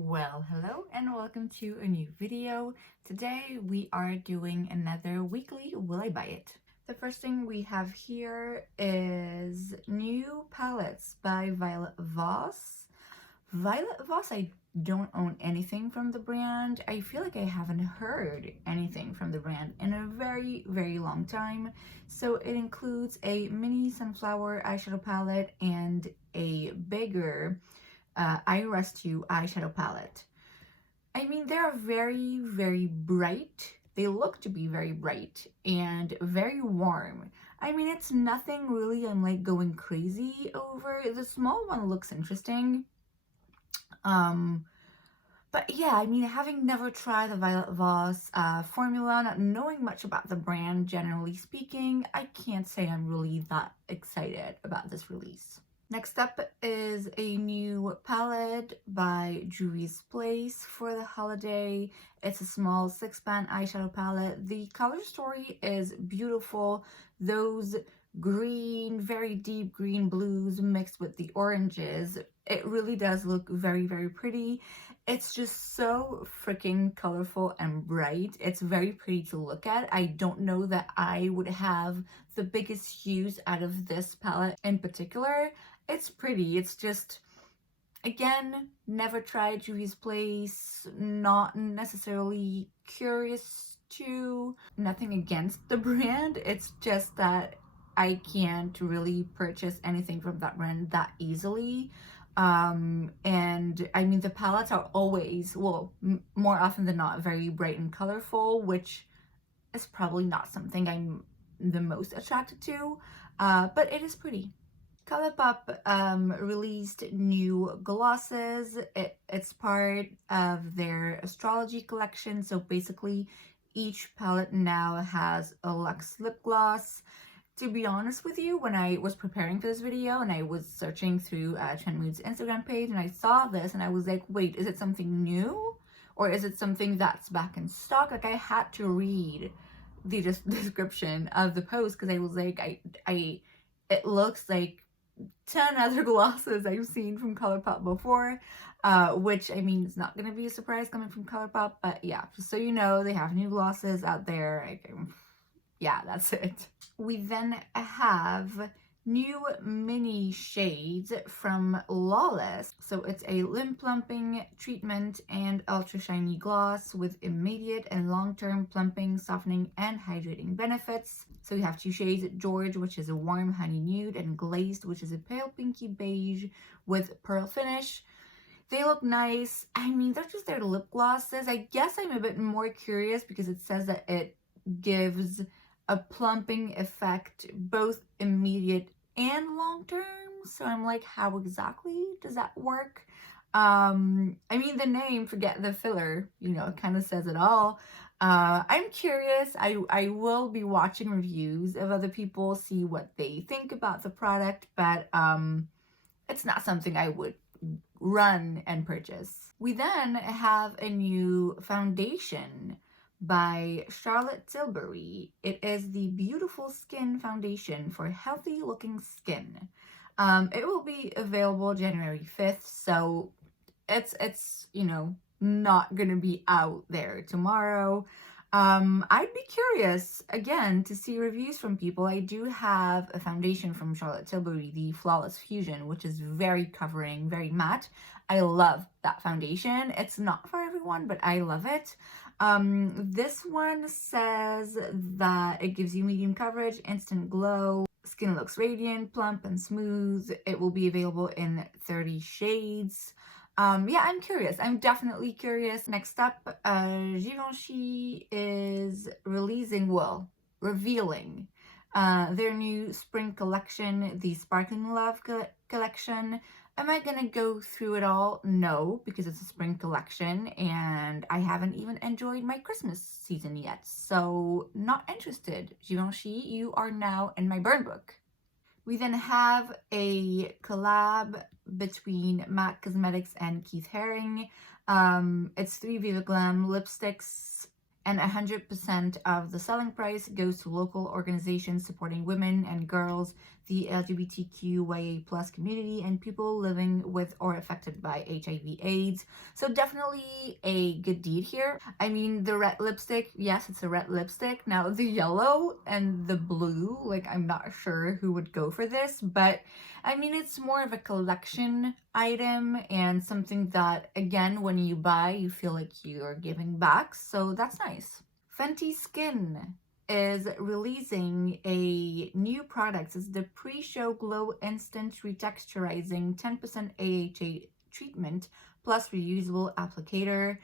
Well, hello and welcome to a new video. Today we are doing another weekly Will I Buy It. The first thing we have here is new palettes by Voss. Voss, I don't own anything from the brand. I feel like I haven't heard anything from the brand in a very long time. So it includes a mini sunflower eyeshadow palette and a bigger I Rescue eyeshadow palette. I mean, they're very bright. They look to be very bright and very warm. I mean, it's nothing really I'm like going crazy over. The small one looks interesting. But yeah, I mean, having never tried the Violet Voss formula, not knowing much about the brand, generally speaking, I can't say I'm really that excited about this release. Next up is a new palette by Juvia's Place for the holiday. It's a small 6-pan eyeshadow palette. The color story is beautiful. Those green, very deep green blues mixed with the oranges. It really does look very pretty. It's just so freaking colorful and bright. It's very pretty to look at. I don't know that I would have the biggest use out of this palette in particular. It's pretty. It's just, again, never tried Juvia's Place, not necessarily curious to. Nothing against the brand. It's just that I can't really purchase anything from that brand that easily. And I mean, the palettes are always, well, more often than not, very bright and colorful, which is probably not something I'm the most attracted to, but it is pretty. Colourpop released new glosses. It's part of their astrology collection, so basically each palette now has a luxe lip gloss. To be honest with you, when I was preparing for this video and I was searching through Trend Mood's Instagram page and I saw this and I was like, wait, is it something new? Or is it something that's back in stock? Like, I had to read the description of the post because I was like, it looks like 10 other glosses I've seen from Colourpop before, which, I mean, it's not going to be a surprise coming from Colourpop, but yeah, just so you know, they have new glosses out there. Yeah, that's it. We then have new mini shades from Lawless. So it's a lip plumping treatment and ultra shiny gloss with immediate and long-term plumping, softening, and hydrating benefits. So you have two shades, George, which is a warm honey nude, and Glazed, which is a pale pinky beige with pearl finish. They look nice. I mean, they're just their lip glosses. I guess I'm a bit more curious because it says that it gives a plumping effect, both immediate and long-term. So I'm like, how exactly does that work? I mean, the name, forget the filler, you know, it kind of says it all. I'm curious. I will be watching reviews of other people, see what they think about the product, but it's not something I would run and purchase. We then have a new foundation by Charlotte Tilbury. It is the Beautiful Skin Foundation for healthy looking skin. It will be available January 5th, so it's you know, not gonna be out there tomorrow. I'd be curious again to see reviews from people. I do have a foundation from Charlotte Tilbury, the Flawless Fusion, which is very covering, very matte. I love that foundation. It's not for everyone, but I love it. This one says that it gives you medium coverage, instant glow, skin looks radiant, plump, and smooth. It will be available in 30 shades. Yeah, I'm curious. I'm definitely curious. Next up, Givenchy is revealing their new spring collection, the Sparkling Love collection. Am I gonna go through it all? No, because it's a spring collection and I haven't even enjoyed my Christmas season yet. So not interested. Givenchy, you are now in my burn book. We then have a collab between MAC Cosmetics and Keith Haring. It's 3 Viva Glam lipsticks and 100% of the selling price goes to local organizations supporting women and girls, the LGBTQIA+ community, and people living with or affected by HIV/AIDS. So definitely a good deed here. I mean, the red lipstick, yes, it's a red lipstick. Now the yellow and the blue, like, I'm not sure who would go for this, but I mean, it's more of a collection item and something that, again, when you buy, you feel like you're giving back. So that's nice. Fenty Skin is releasing a new product. It's the Pre-Show Glow Instant Retexturizing 10% AHA treatment plus reusable applicator.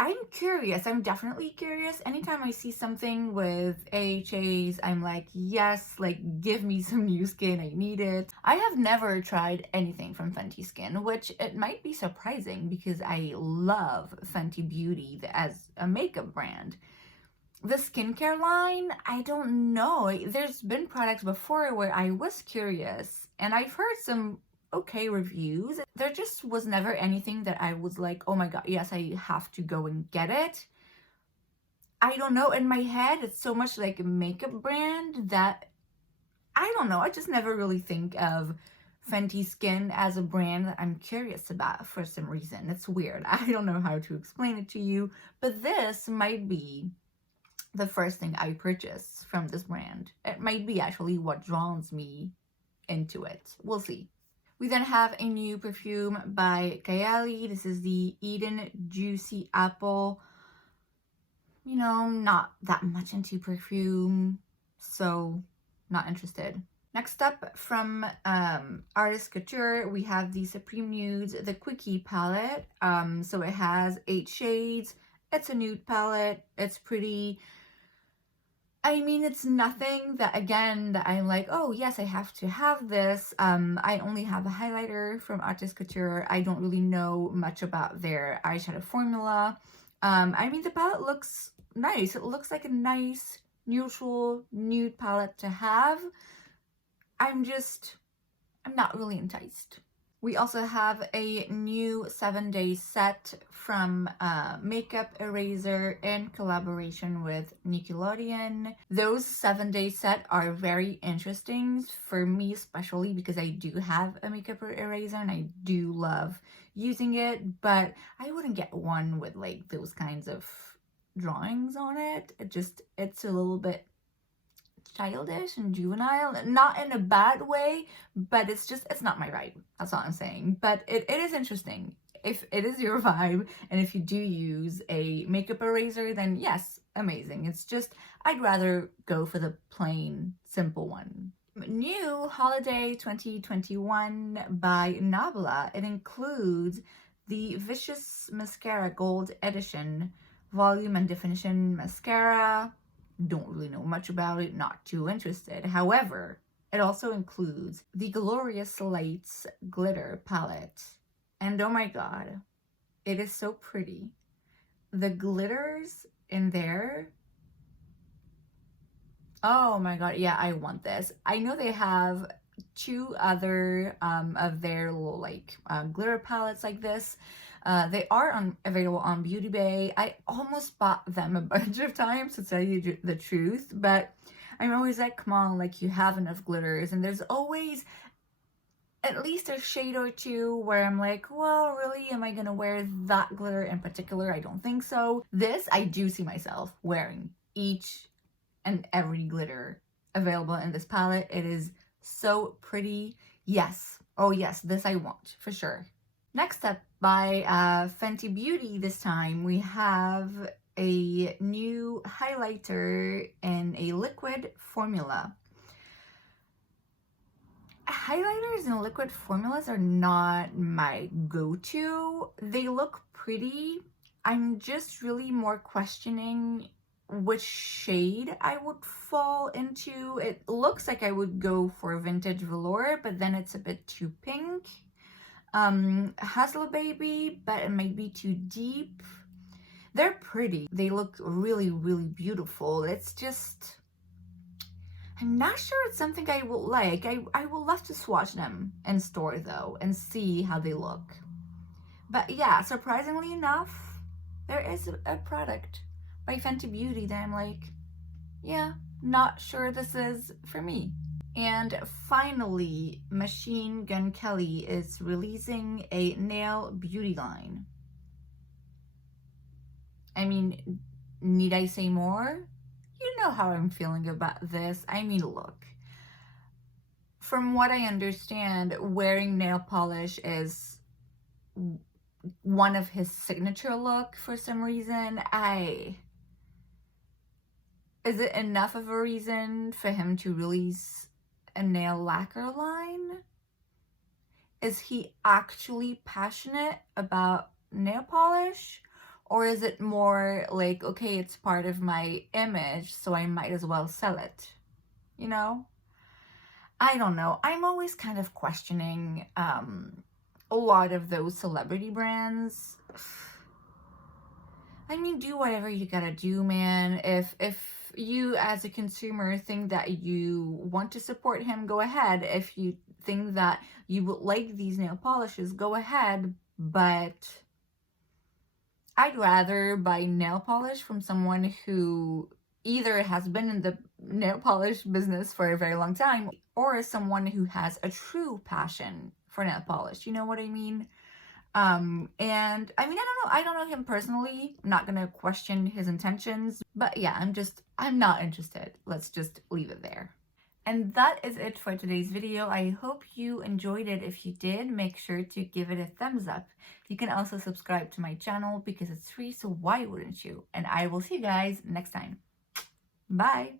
I'm curious. I'm definitely curious. Anytime I see something with AHAs, I'm like, yes, like, give me some new skin. I need it. I have never tried anything from Fenty Skin, which it might be surprising because I love Fenty Beauty as a makeup brand. The skincare line, I don't know. There's been products before where I was curious, and I've heard some okay reviews. There just was never anything that I was like, oh my god, yes, I have to go and get it. I don't know, in my head it's so much like a makeup brand that I don't know, I just never really think of Fenty Skin as a brand that I'm curious about for some reason. It's weird. I don't know how to explain it to you, but this might be the first thing I purchase from this brand. It might be actually what draws me into it. We'll see. We then have a new perfume by Kylie. This is the Eden Juicy Apple. You know, not that much into perfume, so not interested. Next up from Artist Couture, we have the Supreme Nudes, the Quickie palette. So it has 8 shades. It's a nude palette. It's pretty. I mean, it's nothing that, again, that I'm like, oh yes, I have to have this. I only have a highlighter from Artist Couture. I don't really know much about their eyeshadow formula. I mean, the palette looks nice. It looks like a nice, neutral, nude palette to have. I'm not really enticed. We also have a new 7-day set from Makeup Eraser in collaboration with Nickelodeon. Those 7-day set are very interesting for me, especially because I do have a makeup eraser and I do love using it, but I wouldn't get one with like those kinds of drawings on it. It's a little bit childish and juvenile, not in a bad way, but it's not my vibe. That's all I'm saying. But it is interesting. If it is your vibe and if you do use a makeup eraser, then yes, amazing. It's just, I'd rather go for the plain, simple one. New Holiday 2021 by Nabla. It includes the Vicious Mascara Gold Edition Volume and Definition Mascara. Don't really know much about it, not too interested. However, it also includes the Glorious Lights Glitter Palette. And oh my god, it is so pretty. The glitters in there. Oh my god, yeah, I want this. I know they have 2 other of their little glitter palettes like this. They are available on Beauty Bay. I almost bought them a bunch of times, to tell you the truth, but I'm always like, come on, like, you have enough glitters, and there's always at least a shade or 2 where I'm like, well, really, am I gonna wear that glitter in particular? I don't think so. This, I do see myself wearing each and every glitter available in this palette. It is so pretty. Yes. Oh yes, this I want, for sure. Next up, by Fenty Beauty this time, we have a new highlighter in a liquid formula. Highlighters in liquid formulas are not my go-to. They look pretty. I'm just really more questioning which shade I would fall into. It looks like I would go for Vintage Velour, but then it's a bit too pink. Hustle Baby, but it might be too deep. They're pretty. They look really, really beautiful. It's just, I'm not sure it's something I will like. I will love to swatch them in store though and see how they look. But yeah, surprisingly enough, there is a product by Fenty Beauty that I'm like, yeah, not sure this is for me. And finally, Machine Gun Kelly is releasing a nail beauty line. I mean, need I say more? You know how I'm feeling about this. I mean, look. From what I understand, wearing nail polish is one of his signature look for some reason. Is it enough of a reason for him to release a nail lacquer line? Is he actually passionate about nail polish? Or is it more like, okay, it's part of my image, so I might as well sell it? You know? I don't know. I'm always kind of questioning a lot of those celebrity brands. I mean, do whatever you gotta do, man. If you as a consumer think that you want to support him, go ahead. If you think that you would like these nail polishes, go ahead. But I'd rather buy nail polish from someone who either has been in the nail polish business for a very long time or someone who has a true passion for nail polish. You know what I mean? And I mean, I don't know him personally. I'm not gonna question his intentions, but yeah, I'm not interested. Let's just leave it there. And that is it for today's video. I hope you enjoyed it. If you did, make sure to give it a thumbs up. You can also subscribe to my channel because it's free, so why wouldn't you? And I will see you guys next time. Bye!